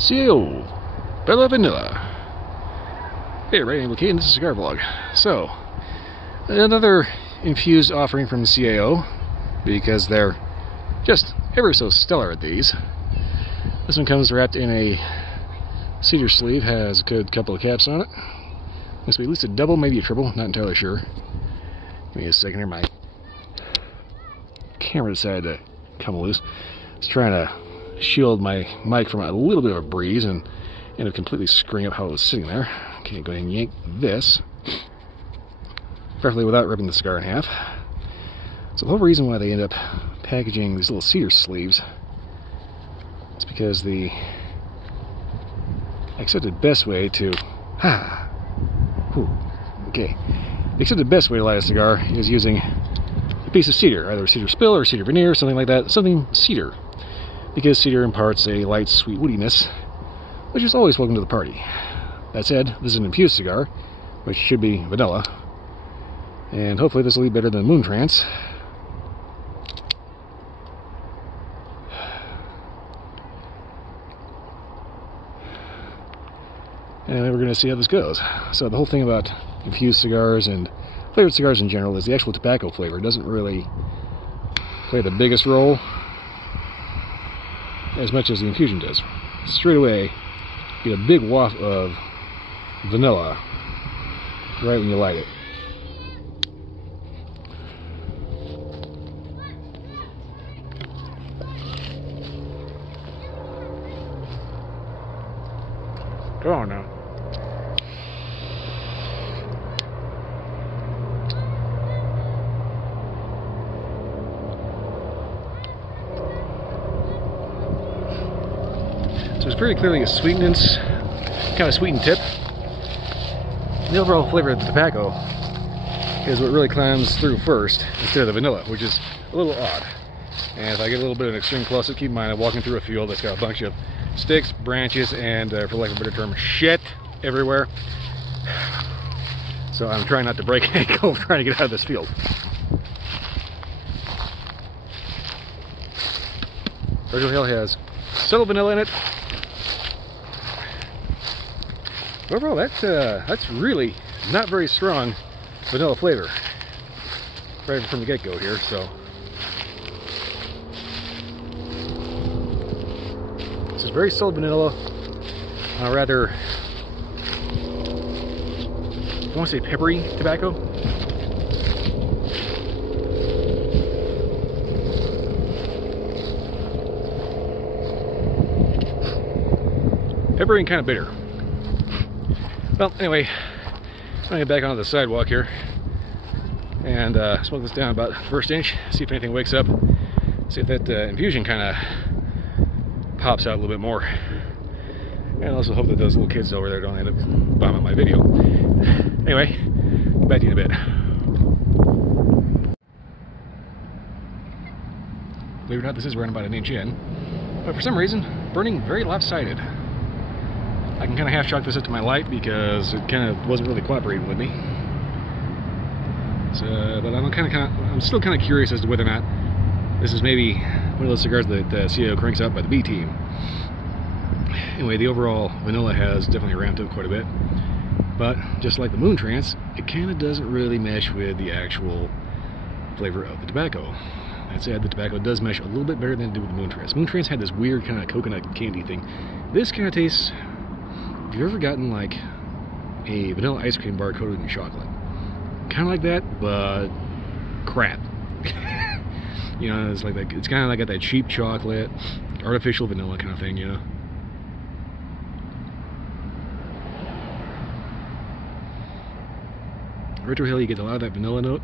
CAO, Bella Vanilla. Hey, right, I'm Kate, and this is a cigar vlog. So, another infused offering from CAO, because they're just ever so stellar at these. This one comes wrapped in a cedar sleeve, has a good couple of caps on it. Must be at least a double, maybe a triple, not entirely sure. Give me a second here, my camera decided to come loose. I was trying to shield my mic from a little bit of a breeze and ended up completely screwing up how it was sitting there. Okay, go ahead and yank this, preferably without ripping the cigar in half. So the whole reason why they end up packaging these little cedar sleeves is because the accepted best way to the accepted best way to light a cigar is using a piece of cedar, either a cedar spill or cedar veneer, something like that, something cedar, because cedar imparts a light, sweet woodiness, which is always welcome to the party. That said, this is an infused cigar, which should be vanilla, and hopefully this will be better than Moon Trance. And we're going to see how this goes. So the whole thing about infused cigars and flavored cigars in general is the actual tobacco flavor doesn't really play the biggest role as much as the infusion does. Straight away, you get a big waft of vanilla right when you light it. Go on now. So it's pretty clearly a sweetness, kind of sweetened tip. The overall flavor of the tobacco is what really climbs through first instead of the vanilla, which is a little odd. And if I get a little bit of an extreme close-up, keep in mind I'm walking through a field that's got a bunch of sticks, branches, and for lack of a better term, shit everywhere. So I'm trying not to break an ankle trying to get out of this field. Virgil Hill has subtle vanilla in it. Overall, that's really not very strong vanilla flavor right from the get-go here. So this is very subtle vanilla, rather, I want to say peppery tobacco. Peppery and kind of bitter. Well, anyway, I'm gonna get back onto the sidewalk here and smoke this down about the first inch, see if anything wakes up, see if that infusion kind of pops out a little bit more, and also hope that those little kids over there don't end up bombing my video. Anyway, back to you in a bit. Believe it or not, this is running about an inch in, but for some reason, burning very lopsided. I can kind of half chalk this up to my light because it kind of wasn't really cooperating with me. So, but I'm still kind of curious as to whether or not this is maybe one of those cigars that CAO cranks out by the B team. Anyway, the overall vanilla has definitely ramped up quite a bit, but just like the Moon Trance, it kind of doesn't really mesh with the actual flavor of the tobacco. That said, the tobacco does mesh a little bit better than it did with the Moon Trance. Moon Trance had this weird kind of coconut candy thing. This kind of tastes. Have you ever gotten like a vanilla ice cream bar coated in chocolate? Kind of like that, but crap. You know, it's like that. It's kind of like got that cheap chocolate, artificial vanilla kind of thing, you know. Retro Hill, you get a lot of that vanilla note,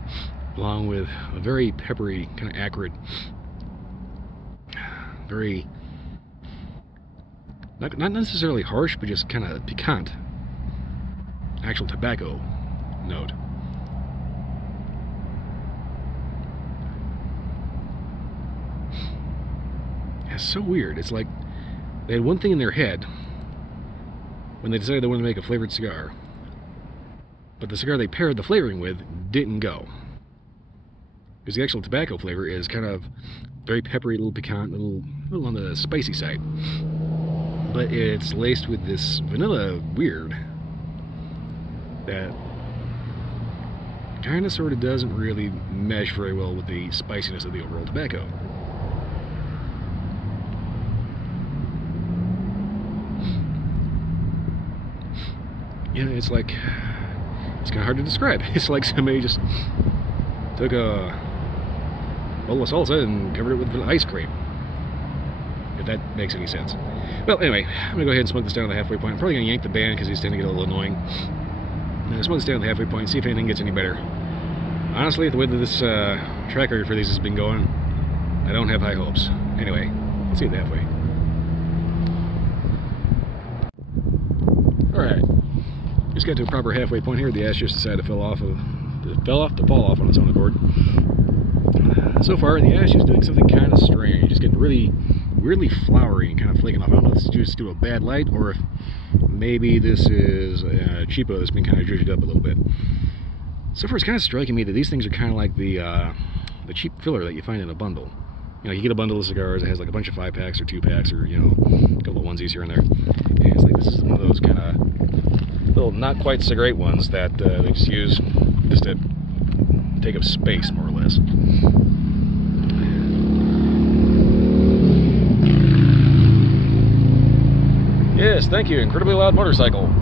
along with a very peppery, kind of acrid, very. Not necessarily harsh, but just kind of piquant actual tobacco note. It's so weird. It's like they had one thing in their head when they decided they wanted to make a flavored cigar, but the cigar they paired the flavoring with didn't go. Because the actual tobacco flavor is kind of very peppery, a little piquant, a little on the spicy side. but it's laced with this vanilla weird that kind of sort of doesn't really mesh very well with the spiciness of the overall tobacco. Yeah, it's like, it's kind of hard to describe. It's like somebody just took a bowl of salsa and covered it with ice cream, if that makes any sense. Well, anyway, I'm gonna go ahead and smoke this down to the halfway point. I'm probably gonna yank the band because he's tending to get a little annoying. I'm gonna smoke this down to the halfway point and see if anything gets any better. Honestly, the way that this track record for these has been going, I don't have high hopes. Anyway, let's see it halfway. Alright, just got to a proper halfway point here. The ash just decided to fall off on its own accord. So far, the ash is doing something kind of strange. It's getting really weirdly flowery and kind of flaking off. I don't know if this is just due to a bad light or if maybe this is a cheapo that's been kind of zhuzhed up a little bit. So far, it's kind of striking me that these things are kind of like the cheap filler that you find in a bundle. You know, you get a bundle of cigars that has like a bunch of 5-packs or 2-packs or, you know, a couple of onesies here and there. And it's like, this is one of those kind of little not quite so great ones that they just use just to take up space, more or less. Yes, thank you, incredibly loud motorcycle.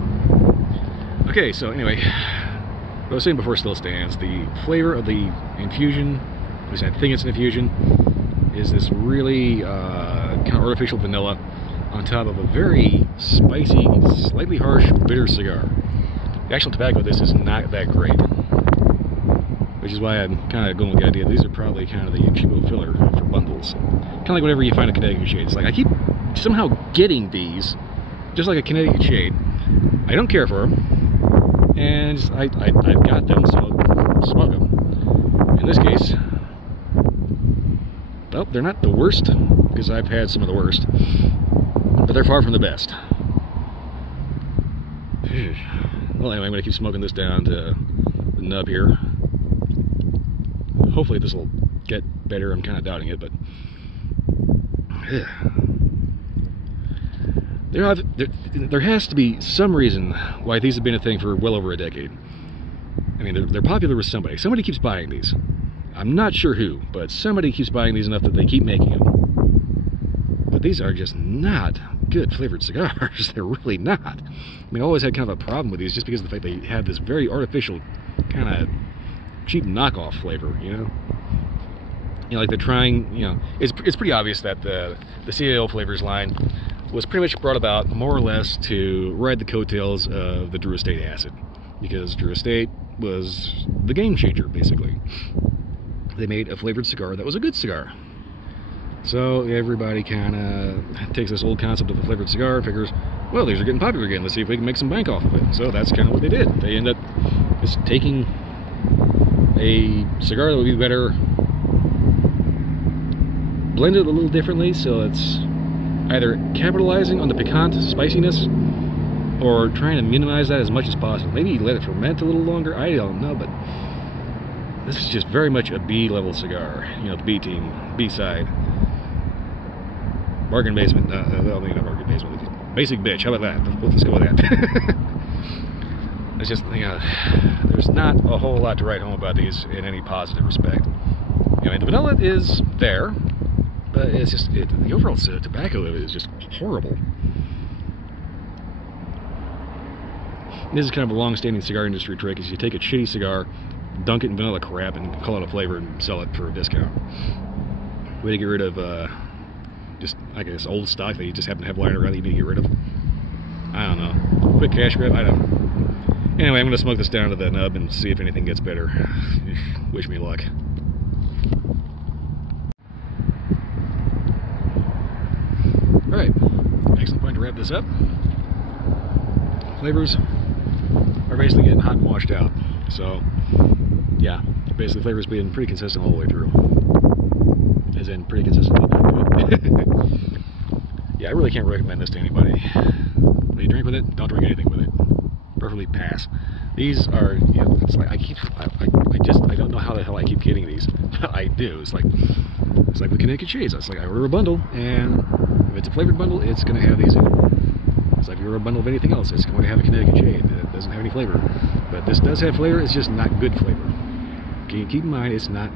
Okay, so anyway, what I was saying before still stands. The flavor of the infusion, at least I think it's an infusion, is this really kind of artificial vanilla on top of a very spicy, slightly harsh, bitter cigar. The actual tobacco of this is not that great, which is why I'm kind of going with the idea these are probably kind of the cheapo filler for bundles. Kind of like whenever you find a Connecticut shade. It's like I keep somehow getting these, just like a Connecticut shade. I don't care for them, and I've got them, so I'll smoke them. In this case, well, they're not the worst, because I've had some of the worst, but they're far from the best. Well, anyway, I'm going to keep smoking this down to the nub here. Hopefully this will get better. I'm kind of doubting it, but there has to be some reason why these have been a thing for well over a decade. I mean, they're popular with somebody. Somebody keeps buying these. I'm not sure who, but somebody keeps buying these enough that they keep making them. But these are just not good flavored cigars. They're really not. I mean, I always had kind of a problem with these just because of the fact they have this very artificial, kind of cheap knockoff flavor, you know? You know, like they're trying, you know, it's pretty obvious that the CAO flavors line was pretty much brought about more or less to ride the coattails of the Drew Estate acid, because Drew Estate was the game changer, basically. They made a flavored cigar that was a good cigar. So everybody kind of takes this old concept of a flavored cigar and figures, well, these are getting popular again, let's see if we can make some bank off of it. So that's kind of what they did. They end up just taking a cigar that would be better blended a little differently, so it's either capitalizing on the piquant spiciness or trying to minimize that as much as possible. Maybe let it ferment a little longer, I don't know, but this is just very much a B-level cigar. You know, the B team, B side. Bargain basement, well, maybe not bargain basement, basic bitch, how about that? Let's go with that. It's just, you know, there's not a whole lot to write home about these in any positive respect. You know, the vanilla is there, but it's just, the overall tobacco of it is just horrible. This is kind of a long-standing cigar industry trick, is you take a shitty cigar, dunk it in vanilla crap, and call it a flavor and sell it for a discount. Way to get rid of, just, I guess, old stock that you just happen to have lying around that you need to get rid of. I don't know. Quick cash grab? I don't know. Anyway, I'm going to smoke this down to the nub and see if anything gets better. Wish me luck. Alright, excellent point to wrap this up. Flavors are basically getting hot and washed out. So, yeah, basically flavors being pretty consistent all the way through. As in, pretty consistent. Yeah, I really can't recommend this to anybody. When you drink with it, don't drink anything with it. Preferably pass. These are, you know, it's like I don't know how the hell I keep getting these. I do. It's like with Connecticut Shades. It's like I order a bundle and If it's a flavored bundle, it's going to have these in it. It's like if you're a bundle of anything else, it's going to have a Connecticut shade. It doesn't have any flavor. But this does have flavor, it's just not good flavor. Okay, keep in mind, it's not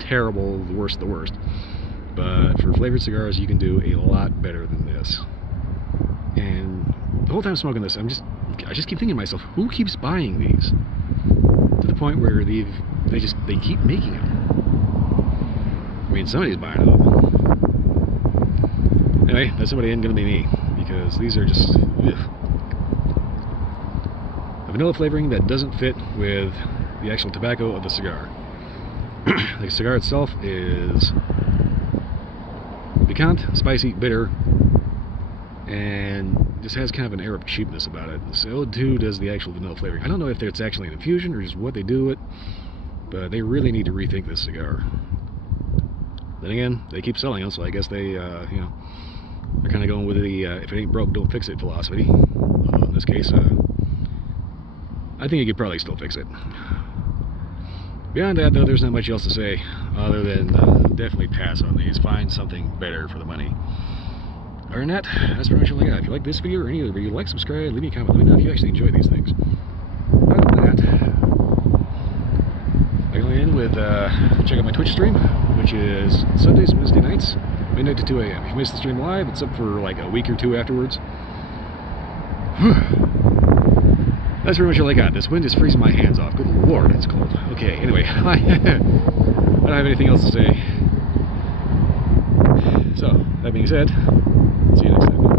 terrible, the worst of the worst. But for flavored cigars, you can do a lot better than this. And the whole time I'm smoking this, I just keep thinking to myself, who keeps buying these? To the point where they keep making them. I mean, somebody's buying them. Anyway, that somebody ain't gonna be me, because these are just ugh. A vanilla flavoring that doesn't fit with the actual tobacco of the cigar. The cigar itself is piquant, spicy, bitter, and just has kind of an air of cheapness about it. So too does the actual vanilla flavoring. I don't know if it's actually an infusion or just what they do with it, but they really need to rethink this cigar. Then again, they keep selling them, so I guess they, you know, they're kind of going with the if it ain't broke, don't fix it philosophy. In this case, I think you could probably still fix it. Beyond that, though, there's not much else to say other than definitely pass on these. Find something better for the money. Other than that, that's pretty much all I got. If you like this video or any other video, like, subscribe, leave me a comment. Let me know if you actually enjoy these things. Other than that, I go in with check out my Twitch stream, which is Sundays and Wednesday nights, midnight to 2 a.m. If you missed the stream live, it's up for like a week or two afterwards. That's pretty much all I got. This wind is freezing my hands off. Good lord, it's cold. Okay, anyway, I don't have anything else to say. So, that being said, see you next time.